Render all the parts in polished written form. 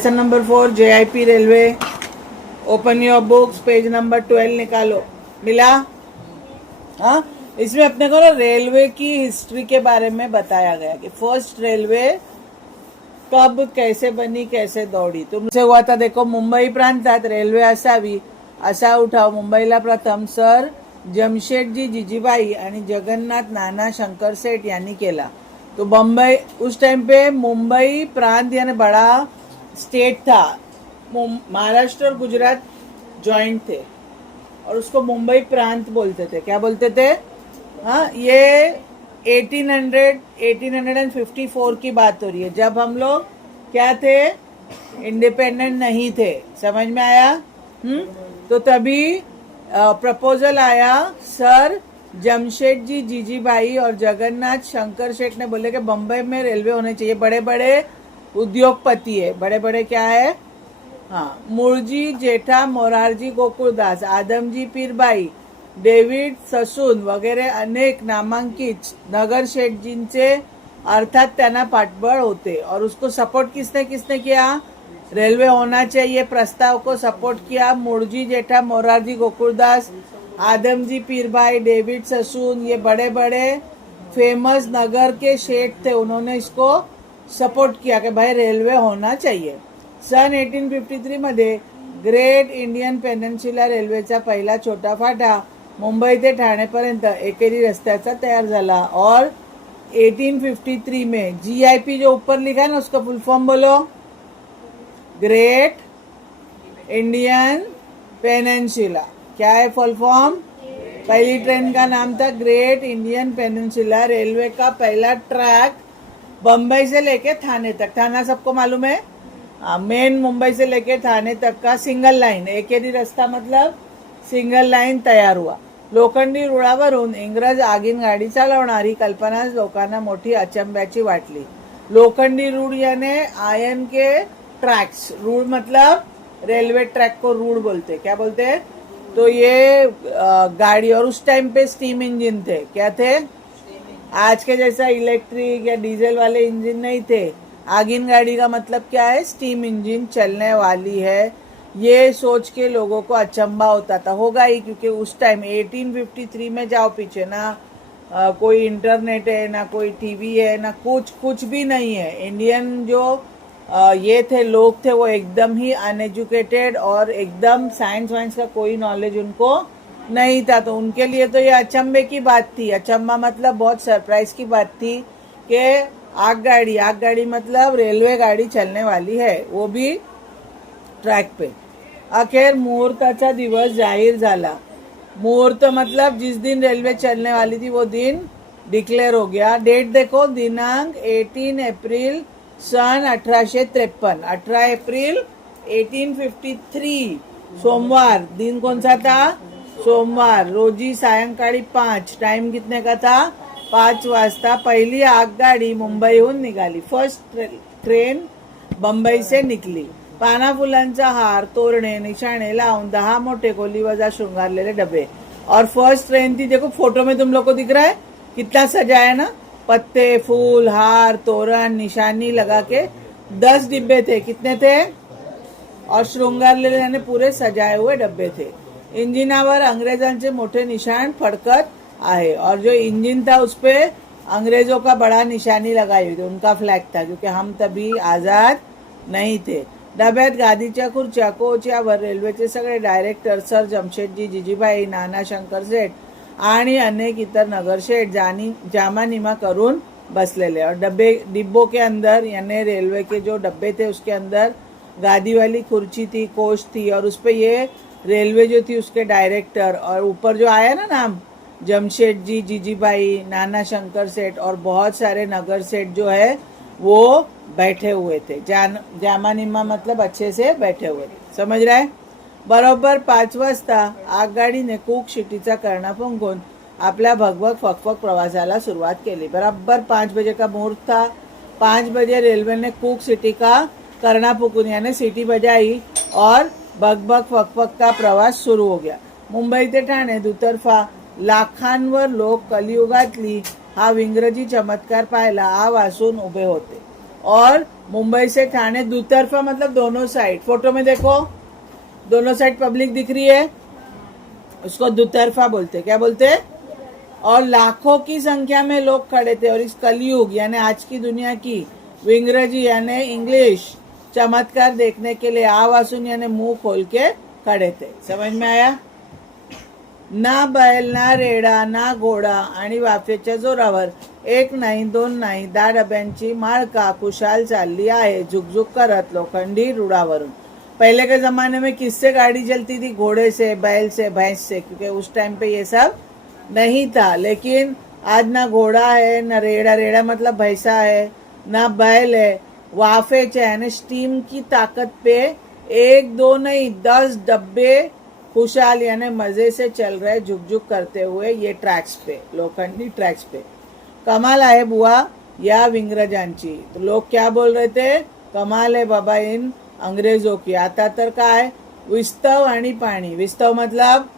Lesson number 4 JIP railway. Open your books, page number 12 निकालो। मिला? हाँ, इसमें अपने को ना रेलवे की हिस्ट्री के बारे में बताया गया कि फर्स्ट रेलवे कब कैसे बनी, कैसे दौड़ी। तुमसे हुआ था देखो, मुंबई प्रांतात रेल्वे असावी असा उठाव मुंबईला प्रथम सर जमशेदजी जिजीबाई आणि जगन्नाथ नाना शंकर सेठ यांनी केला। तो बम्बई उस टाइम पे मुंबई प्रांत यानी बड़ा स्टेट था। महाराष्ट्र और गुजरात जॉइंट थे और उसको मुंबई प्रांत बोलते थे। क्या बोलते थे? हाँ, ये 1854 की बात हो रही है, जब हम लोग क्या थे, इंडिपेंडेंट नहीं थे। समझ में आया? तो तभी प्रपोजल आया, सर जमशेदजी जीजीभाई और जगन्नाथ शंकर शेठ ने बोले कि बम्बई में रेलवे होने चाहिए। बड़े बड़े उद्योगपति है, बड़े बड़े क्या है, हाँ, मुळजी जेठा मोरारजी गोकुळदास, आदमजी पीरबाई, डेव्हिड ससून वगैरे अनेक नामांकित नगरशेठजींचे अर्थात त्यांना पाठबळ होते। और उसको सपोर्ट किसने किसने किया? रेलवे होना चाहिए प्रस्ताव को सपोर्ट किया मुळजी जेठा मोरारजी गोकुळदास, आदमजी पीरबाई, डेविड ससून, ये बड़े बड़े फेमस नगर के शेठ थे। उन्होंने इसको सपोर्ट किया कि भाई रेलवे होना चाहिए। सन 1853 मध्ये ग्रेट इंडियन पेनिन्सुला रेल्वेचा पहिला छोटा फाटा मुंबई ते ठाणेपर्यंत एकेरी रस्त्याचा तयार झाला। और 1853 में GIP जो ऊपर लिखा है ना, उसका फुल फॉर्म बोलो। Great Indian peninsula. क्या है फुल फॉर्म? पहली ट्रेन का नाम था ग्रेट इंडियन पेनिनसुला। रेलवे का पहला ट्रैक बम्बई से लेके थाने तक, थाना सबको मालूम है, मेन मुंबई से लेके थाने तक का सिंगल लाइन, एकेरी रस्ता मतलब सिंगल लाइन तयार हुआ। लोखंडी रुळावरून इंग्रज आगीन गाडी चालवणारी कल्पना लोकांना मोठी अचंब्याची वाटली। लोखंडी रूळ यानी आयन के ट्रैक्स, रूळ मतलब रेलवे ट्रैक को रूळ बोलते। क्या बोलते? तो ये गाड़ी, और उस टाइम पे स्टीम इंजन थे। क्या थे? आज के जैसा इलेक्ट्रिक या डीजल वाले इंजन नहीं थे। आगिन गाड़ी का मतलब क्या है? स्टीम इंजन चलने वाली है। ये सोच के लोगों को अचंबा होता था, होगा ही, क्योंकि उस टाइम 1853 में जाओ पीछे ना, कोई इंटरनेट है ना, कोई टीवी है ना, कुछ भी नहीं है। इंडियन जो ये थे लोग थे वो एकदम ही अनएजुकेटेड और एकदम साइंस वाइंस का कोई नॉलेज उनको नहीं था। तो उनके लिए तो ये अचंबे की बात थी। अचंबा मतलब बहुत सरप्राइज की बात थी कि आगगाड़ी मतलब रेलवे गाड़ी चलने वाली है, वो भी ट्रैक पे। अखेर मुहूर्ताचा दिवस जाहीर झाला। मुहूर्त मतलब जिस दिन रेलवे चलने वाली थी वो दिन डिक्लेअर हो गया। डेट देखो, दिनांक 18 अप्रैल सन 1853, 18 अप्रैल 1853, सोमवार। दिन कौन सा था? सोमवार। रोजी सायंकाळी 5, टाइम कितने का था? 5 वाजता पहिली आगगाडी मुंबईहून निघाली। फर्स्ट ट्रेन बंबई से निकली। पाना फुलांचा हार, तोरणे, निशाणे लावून 10 मोठे कोली वजा श्रृंगारलेले डबे। और फर्स्ट ट्रेन थी, देखो फोटो में तुम लोग को दिख रहा है कितना सजा है ना, पत्ते, फूल, हार, तोरण, निशानी लगा के 10 डिब्बे थे। कितने थे? और श्रृंगारलेले यानी पूरे सजाए हुए डब्बे थे। इंजिनावर अंग्रेजांचे मोठे निशान फडकत आहे, और जो इंजिन था उस पे अंग्रेजों का बड़ा निशानी लगाई हुई थी, उनका फ्लैग था, क्योंकि हम तभी आजाद नहीं थे। डब्यात गादीच्या खुर्च्या, कोच यावर रेल्वेचे सगळे डायरेक्टर सर जमशेदजी जिजीभाई, नाना शंकर सेठ आणि अनेक इतर नगरशेठ जामानिमा करून बसलेले। और डिब्बों के अंदर यानी रेलवे के जो डब्बे थे उसके अंदर गादी वाली कुर्सी थी, कोच थी, और उस पे ये रेलवे जो थी उसके डायरेक्टर, और ऊपर जो आया ना नाम जमशेदजी जीजीभाई, नाना शंकर सेठ और बहुत सारे नगर सेठ जो है वो बैठे हुए थे। जामानिमा मतलब अच्छे से बैठे हुए थे। समझ रहा है? बरोबर 5 वाजता आगगाडीने कूक शिटीचा कर्णा फुंकून आपल्या भगभग फकफक प्रवासाला सुरुवात केली। बराबर 5 बजे का मुहूर्त था। 5 बजे रेलवे ने कूक सिटी का कर्णा फुंकून यानी सिटी बजाई और भगभग फकफक का प्रवास सुरू हो गया। मुंबई ते ठाणे दुतर्फा लाखांवर लोक कलियुगातली हा इंग्रजी चमत्कार पाहायला आवासून उभे होते। और मुंबई से ठाणे दुतरफा मतलब दोनों साइड, फोटो में देखो दोनों साइड पब्लिक दिख रही है, उसको दुतरफा बोलते, क्या बोलते? और लाखों की संख्या में लोग खड़े थे और इस कलयुग यानी आज की दुनिया की विंग्रजी यानी इंग्लिश चमत्कार देखने के लिए आवासून यानी मुंह खोल के खड़े थे। समझ में आया? ना बैल ना रेडा ना घोडा आणि वाफेच्या जोरावर एक नाही दोन नाही 10 डब्यांची माळका खुशाल चालली आहे झुकझुक करत लोखंडी रुळावरून। पहले के जमाने में किससे गाड़ी चलती थी? घोड़े से, बैल से, भैंस से, क्योंकि उस टाइम पे ये सब नहीं था। लेकिन आज ना घोड़ा है ना रेड़ा, रेड़ा मतलब भैंसा है, ना बैल है, वाफेचे यानी स्टीम की ताकत पे एक दो नहीं 10 डब्बे खुशहाल यानी मजे से चल रहे झुकझुक करते हुए ये ट्रैक्स पे, लोखंडी ट्रैक्स पे। कमाल आहे बुआ या विंग्रजांची। तो लोग क्या बोल रहे थे? कमाल है बाबा इन अंग्रेजों की। आता तर काय? विस्तव आणि पाणी। विस्तव मतलब,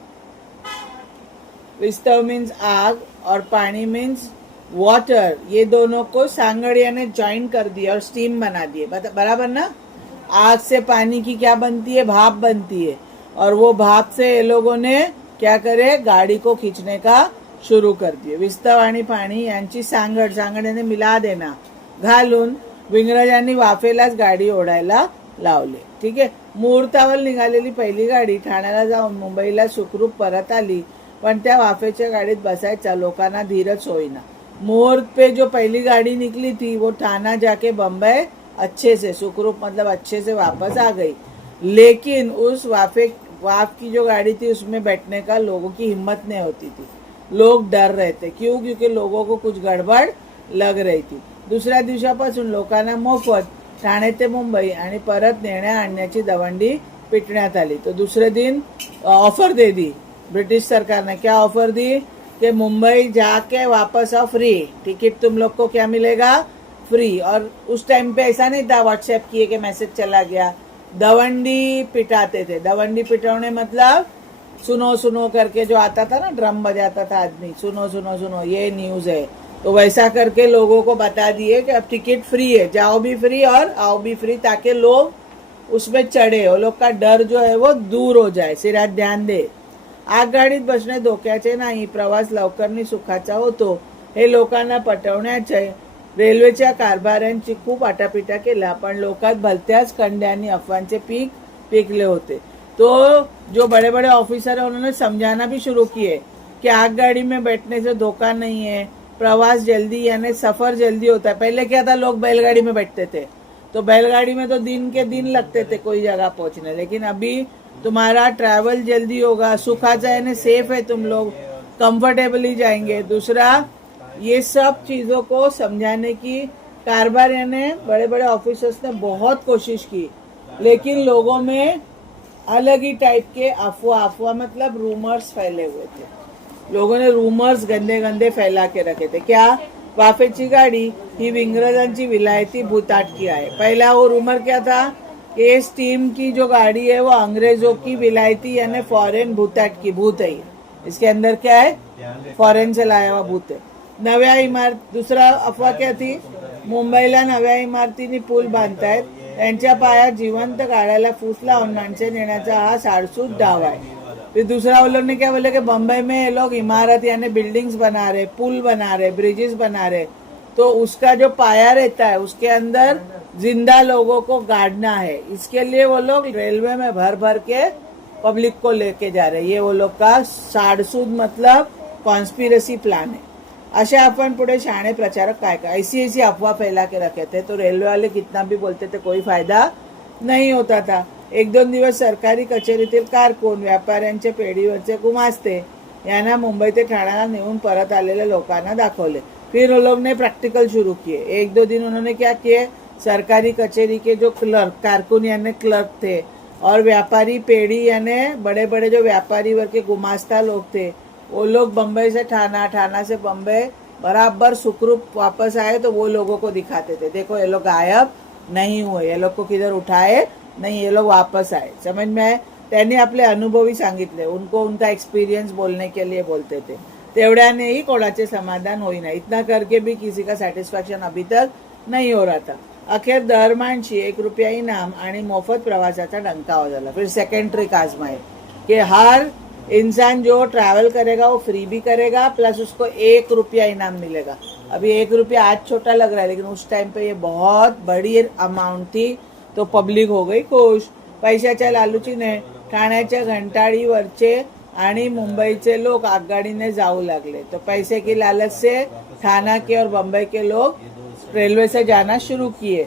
विस्तव मीन्स आग और पानी मीन्स वाटर, ये दोनों को सांगड़िया ने ज्वाइन कर दिया और स्टीम बना दिए। बराबर ना? आग से पानी की क्या बनती है? भाप बनती है, और वो भाप से ये लोगों ने क्या करे? गाड़ी को खींचने का शुरू कर दिए। विस्तव आणि पाणी यांची सांगड, सांगड्याने मिला देना घालून विंग्रजांनी वाफेलाच गाडी ओढायला लावले। ठीक आहे। मुहूर्तावर निघालेली पहिली गाडी ठाण्याला जाऊन मुंबईला सुखरूप परत आली, पण त्या वाफेच्या गाडीत बसायचा लोकांना धीरच होईना। मुहूर्त पे जो पहली गाड़ी निकली थी वो ठाना जाके बम्बई अच्छे से, सुखरूप मतलब अच्छे से वापस आ गई, लेकिन उस वाफ की जो गाड़ी थी उसमें बैठने का लोगों की हिम्मत नहीं होती थी। लोग डर रहे थे। क्यों? क्योंकि लोगों को कुछ गडबड लग रही थी। दुसऱ्या दिवसापासून लोकांना मोफत ठाणे ते मुंबई आणि परत नेण्या आणण्याची दवंडी पिटण्यात आली। तो दूसरे दिन ऑफर दे दी ब्रिटिश सरकार ने। क्या ऑफर दी? कि मुंबई जाके वापस आओ फ्री, टिकट तुम लोग को क्या मिलेगा? फ्री। और उस टाइम पे ऐसा नहीं था व्हाट्सएप किए के मैसेज चला गया, दवंडी पिटाते थे। दवंडी पिटाने मतलब सुनो सुनो करके जो आता था ना, ड्रम बजाता था आदमी, सुनो सुनो सुनो ये न्यूज है, तो वैसा करके लोगों को बता दिए कि अब टिकट फ्री है, जाओ भी फ्री और आओ भी फ्री, ताकि लोग उसमें चढ़े, वो लोग का डर जो है वो दूर हो जाए। सिरात ध्यान दे, आगगाडीत बसणे धोक्याचे नाही, प्रवास लवकर सुखाचा होतो, हे लोकांना पटवण्याचे रेल्वेच्या कारभाऱ्यांची खूप आटापिटा केला, पण लोकात भलत्याच कंड्यांनी अफवांचे पीक पिकले होते। तो जो बड़े बड़े ऑफिसर है उन्होंने समझाना भी शुरू किए कि आगगाड़ी में बैठने से धोखा नहीं है, प्रवास जल्दी यानी सफर जल्दी होता है। पहले क्या था, लोग बैलगाड़ी में बैठते थे, तो बैलगाड़ी में तो दिन के दिन लगते थे कोई जगह पहुंचने, लेकिन अभी तुम्हारा ट्रैवल जल्दी होगा, सुखाचा यानी सेफ है, तुम लोग कंफर्टेबली जाएंगे। दूसरा, ये सब चीजों को समझाने की कारभार यानी बड़े बड़े ऑफिसर्स ने बहुत कोशिश की, लेकिन लोगों में अलग ही टाइप के अफवाह मतलब रूमर्स फैले हुए थे। लोगों ने रूमर्स गंदे गंदे फैला के रखे थे। क्या? वाफेची गाड़ी ही विंग्रजांची विलायती भूताटकी आहे। पहला वो रूमर क्या था कि स्टीम की जो गाड़ी है वो अंग्रेजों की विलायती यानी फॉरेन भूताटकी, भूत है। इसके अंदर क्या है? फॉरेन से लाया हुआ भूत है। नव्या इमारत, दूसरा अफवा क्या थी? मुंबईला नव्या इमारतीने पूल बांधतायत, त्यांच्या पायात जिवंत गाड्याला फूस लावून माणसे नेण्याचा हा साड़सूद डाव है। फिर दूसरा वो लोग ने क्या बोले कि बम्बई में ये लोग इमारत यानी बिल्डिंग्स बना रहे, पुल बना रहे, ब्रिजेस बना रहे, तो उसका जो पाया रहता है उसके अंदर जिंदा लोगों को गाड़ना है, इसके लिए वो लोग रेलवे में भर भर के पब्लिक को लेके जा रहे। ये वो लोग का साड़सूद मतलब कॉन्स्पिरसी प्लान है। अशा अपन पुढे शहाणे प्रचारक काय काय ऐसी अफवाह फैला के रखे थे, तो रेल्वे वाले कितना भी बोलते थे कोई फायदा नहीं होता था। एक दोन दिवस सरकारी कचेरीतील कारकून, व्यापाऱ्यांचे पेढीवरचे गुमास्ते यांना मुंबई ते ठाण्याला नेऊन परत आलेल्या लोकांना दाखवले। फिर उन लोग ने प्रैक्टिकल शुरू किए। एक दो दिन उन्होंने क्या किए, सरकारी कचेरी के जो क्लर्क, कारकुन यानी क्लर्क थे, और व्यापारी पेड़ी यानी बड़े बड़े जो व्यापारी वर्ग के गुमास्ता लोग थे, वो लोग बम्बई से ठाना, ठाना से बम्बई बराबर सुखरूप वापस आए, तो वो लोगों को दिखाते थे, देखो ये लोग गायब नहीं हुए, ये लोग को किधर उठाए नहीं, ये लोग वापस आए। समझ में आए? त्यांनी आपले अनुभवी सांगितले, उनको उनका एक्सपीरियंस बोलने के लिए बोलते थे। तेवढ्याने ही कोणाचे समाधान होईना। इतना करके भी किसी का सेटिस्फैक्शन अभी तक नहीं हो रहा था. अखेर दरम्यानची 1 रुपया इनाम आणि मोफत प्रवासाचा डंका वाजवला. फिर सेकंड ट्रिक आजमाए कि हर इंसान जो ट्रैवल करेगा वो फ्री भी करेगा प्लस उसको 1 रुपया इनाम मिलेगा. अभी 1 रुपया आज छोटा लग रहा है लेकिन उस टाइम पे ये बहुत बड़ी अमाउंट थी. तो पब्लिक हो गई खुश. पैशाच्या लालूचीने ठाण्याच्या घंटाळीवरचे आणि मुंबईचे लोग आगगाडीने जाऊ लागले. तो पैसे की लालच से ठाणा के और बम्बई के लोग रेल्वे से जाना शुरू किए.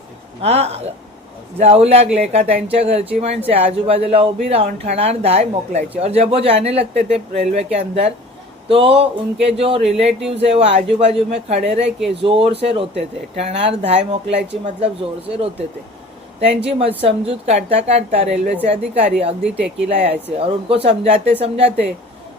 जाऊ लागले का त्यांच्या घरची माणसे आजूबाजूला उभी राहून ठणाण धाय मोकलायची. और जब वो जाने लगते थे रेलवे के अंदर तो उनके जो रिलेटिव्स है वो आजू बाजू में खड़े रह के जोर से रोते थे. ठणाण धाय मोकलायची मतलब जोर से रोते थे. त्यांची समजूत काढता काढता रेल्वेचे अधिकारी अगदी टेकीला यायचे और उनको समझाते समझाते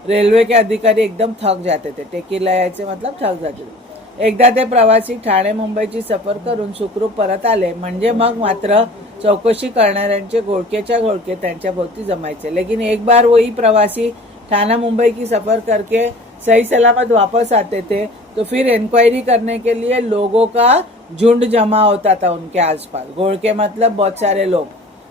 रेल्वे के अधिकारी एकदम थक जाते थे. टेकीला यायचे मतलब थक जाते थे. एकदा ते प्रवासी ठाणे मुंबईची सफर करून सुखरूप परत आले म्हणजे मग मात्र चौकशी करणाऱ्यांचे घोळकेच्या घोळके त्यांच्या भोवती जमायचे. लेकिन एक बार वही प्रवासी ठाणा मुंबई की सफर करके सही सलामत वापस आते थे तो फिर इंक्वायरी करने के लिए लोगों का झुंड जमा होता था उनके आसपास. घोळके मतलब बहुत सारे लोग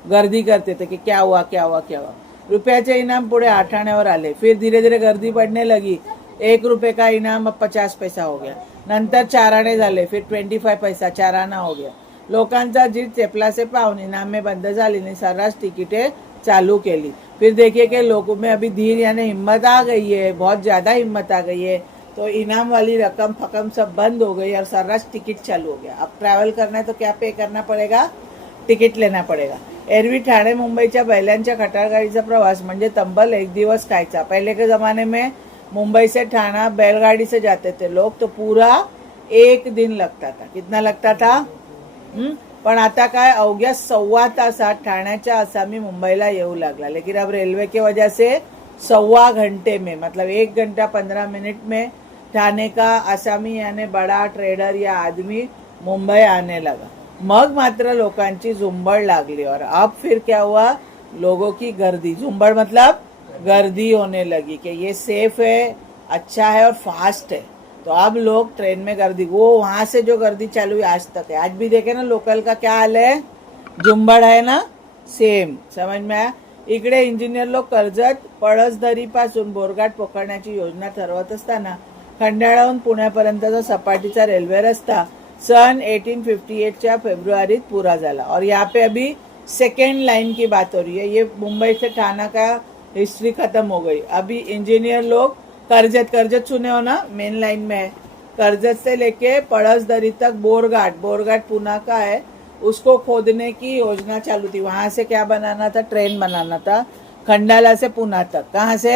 गर्दी करते थे कि क्या हुआ क्या हुआ क्या हुआ. रुपयाचे इनाम पुढे आठाण्यावर आले. फिर धीरे धीरे गर्दी बढ़ने लगी. 1 रुपये का इनाम अब 50 पैसा हो गया. नंतर 4 आणे झाले. फिर 25 पैसा 4 आना हो गया. लोकांचा जीत चेपला से पाहून इनामे बंद झाली ने सर्रास तिकीटे चालू केली. फिर देखिए कि लोगों में अभी धीर यानी हिम्मत आ गई है. बहुत ज्यादा हिम्मत आ गई है. तो इनाम वाली रकम फकम सब बंद हो गई और सर्रास टिकट चालू हो गया. अब ट्रैवल करना है तो क्या पे करना पड़ेगा? तिकीट लेना पड़ेगा. एरवी ठाणे मुंबईच्या बैलांच्या खटाळगाडीचा प्रवास म्हणजे तब्बल 1 दिवस खायचा. पहले के जमाने में मुंबई से ठाणा बैलगाड़ी से जाते थे लोग तो पूरा 1 दिन लगता था. कितना लगता था? पण आता काय अवघ्या 1.25 तासात ठाण्याच्या आसामी मुंबईला येऊ लागला. लेकिन अब रेलवे की वजह से 1.25 घंटे में मतलब 1 घंटा 15 मिनट में ठाणे का आसामी यानी बड़ा ट्रेडर या आदमी मुंबई आने लगा. मग मात्र लोकांची झुंबड लागली. और अब फिर क्या हुआ? लोगों की गर्दी. झुंबड मतलब गर्दी होने लगी कि ये सेफ है, अच्छा है और फास्ट है. तो अब लोग ट्रेन में गर्दी, वो वहां से जो गर्दी चालू हुई आज तक है. आज भी देखे ना लोकल का क्या हाल है, झुंबड है ना, सेम. समझ में आया? इकडे इंजिनियर लोक कर्जत पळसधरी पासून बोरघाट पकडण्याची योजना ठरवत असताना खंडाळाहून पुण्यापर्यंतचा सपाटीचा रेल्वे रस्ता सन 1858 च्या फेब्रुवारीत पूरा झाला. और यहाँ पे अभी सेकेंड लाइन की बात हो रही है. ये मुंबई से ठाणा का हिस्ट्री खत्म हो गई. अभी इंजीनियर लोग कर्जत सुने हो ना, मेन लाइन में है. कर्जत से लेके पळसधरी तक बोरघाट पुणे का है, उसको खोदने की योजना चालू थी. वहां से क्या बनाना था? ट्रेन बनाना था खंडाला से पुणे तक. कहाँ से?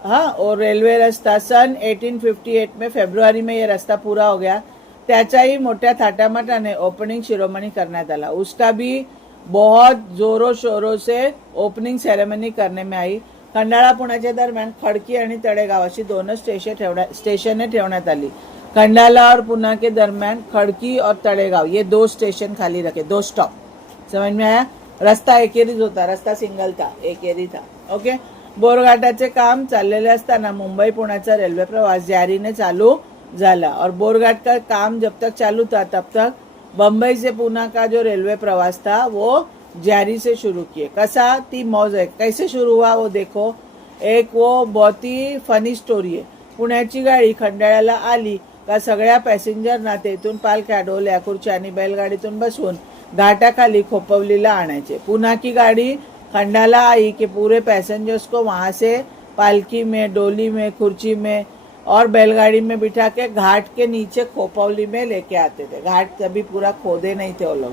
हाँ. और रेल्वे रास्ता सन 1858 में फेब्रुवारी में ये रास्ता पूरा हो गया. त्याचाही मोठ्या थाटामाटाने ओपनिंग शिरोमणी करण्यात आला. उसका भी बहुत जोरों शोरों से ओपनिंग सेरेमनी करने में आई. खंडाळा पुण्याच्या दरम्यान खडकी आणि तळेगाव अशी 2 स्टेशने ठेवण्यात आली. खंडाला और पुणे के दरम्यान खडकी और तळेगाव ये 2 स्टेशन खाली रखे, 2 स्टॉप. समझ में आया? रस्ता एकेरीच होता, रस्ता सिंगल था, एकेरी था. ओके. बोरघाटाचे काम चाललेले असताना मुंबई पुण्याचा रेल्वे प्रवास जारीने चालू झाला. और बोरघाट का काम जब तक चालू था तब तक बम्बई से पुणे का जो रेलवे प्रवास था वो जारी से शुरू किए. कसा? ती मौज आहे. कैसे शुरू हुआ वो देखो. एक वो बहुत ही फनी स्टोरी आहे. पुण्याची गाडी खंडाळ्याला आली का सगळ्या पॅसेंजरना तेथून पालख्या डोल्या खुर्च्या आणि बैलगाडीतून बसवून घाटाखाली खोपवलीला आणायचे. पुणे की गाड़ी खंडाला आई कि पूरे पैसेंजर्स को वहां से पालकी में, डोली में, खुर्ची में और बैलगाड़ी में बिठा के घाट के नीचे खोपवली में लेके आते थे. घाट तभी पूरा खोदे नहीं थे वो लोग.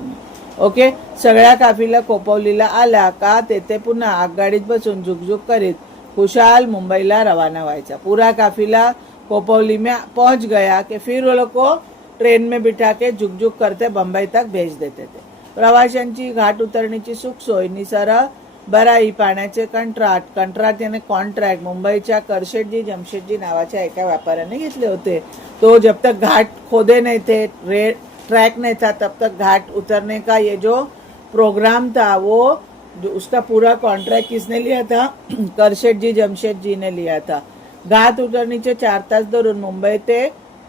ओके. सगळ्या काफिला खोपवलीला आला का तेथे पुन्हा आगगाडीत बसून झुकझुक करीत खुशाल मुंबईला रवाना व्हायचा. पूरा काफिला खोपवली में पहुंच गया कि फिर वो लोग को ट्रेन में बिठा के झुकझुक करते बम्बई तक भेज देते थे. प्रवाशांची घाट उतरण्याची सुखसोय, निसरा बराई, पाण्याचे कंत्राट यानी कॉन्ट्रॅक्ट मुंबईच्या करशेटजी जमशेदजी नावाच्या एका व्यापाऱ्याने घेतले होते. तो जब तक घाट खोदे नहीं थे, ट्रैक नहीं था, तब तक घाट उतरने का ये जो प्रोग्राम था वो उसका पूरा कॉन्ट्रैक्ट किसने लिया था? करशेटजी जमशेदजी ने लिया था. घाट उतरणीचे 4 तास धरून मुंबई ते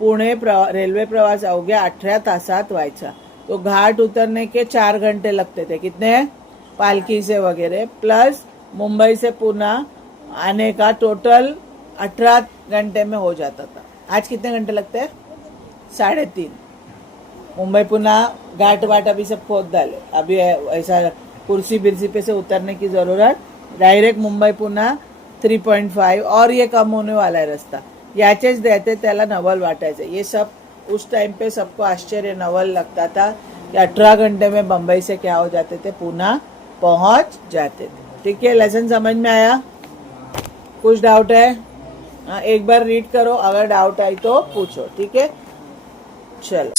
पुणे रेल्वे प्रवास अवघ्या 18 तासात व्हायचा. तो घाट उतरने के 4 घंटे लगते थे. कितने? पालकी से वगैरह प्लस मुंबई से पुणे आने का टोटल 18 घंटे में हो जाता था. आज कितने घंटे लगते हैं? 3.5. मुंबई पुणे घाट वाट अभी सब खोद डाले. अभी ऐसा कुर्सी बिरसी पे से उतरने की जरूरत. डायरेक्ट मुंबई पुणे 3.5 और ये कम होने वाला है रस्ता. याचेच देते त्याला नवल वाटायचं. ये सब उस टाइम पे सबको आश्चर्य नवल लगता था कि 18 घंटे में बम्बई से क्या हो जाते थे, पुणे पहुंच जाते थे. ठीक है, लेसन समझ में आया? कुछ डाउट है? एक बार रीड करो, अगर डाउट आई तो पूछो. ठीक है, चलो.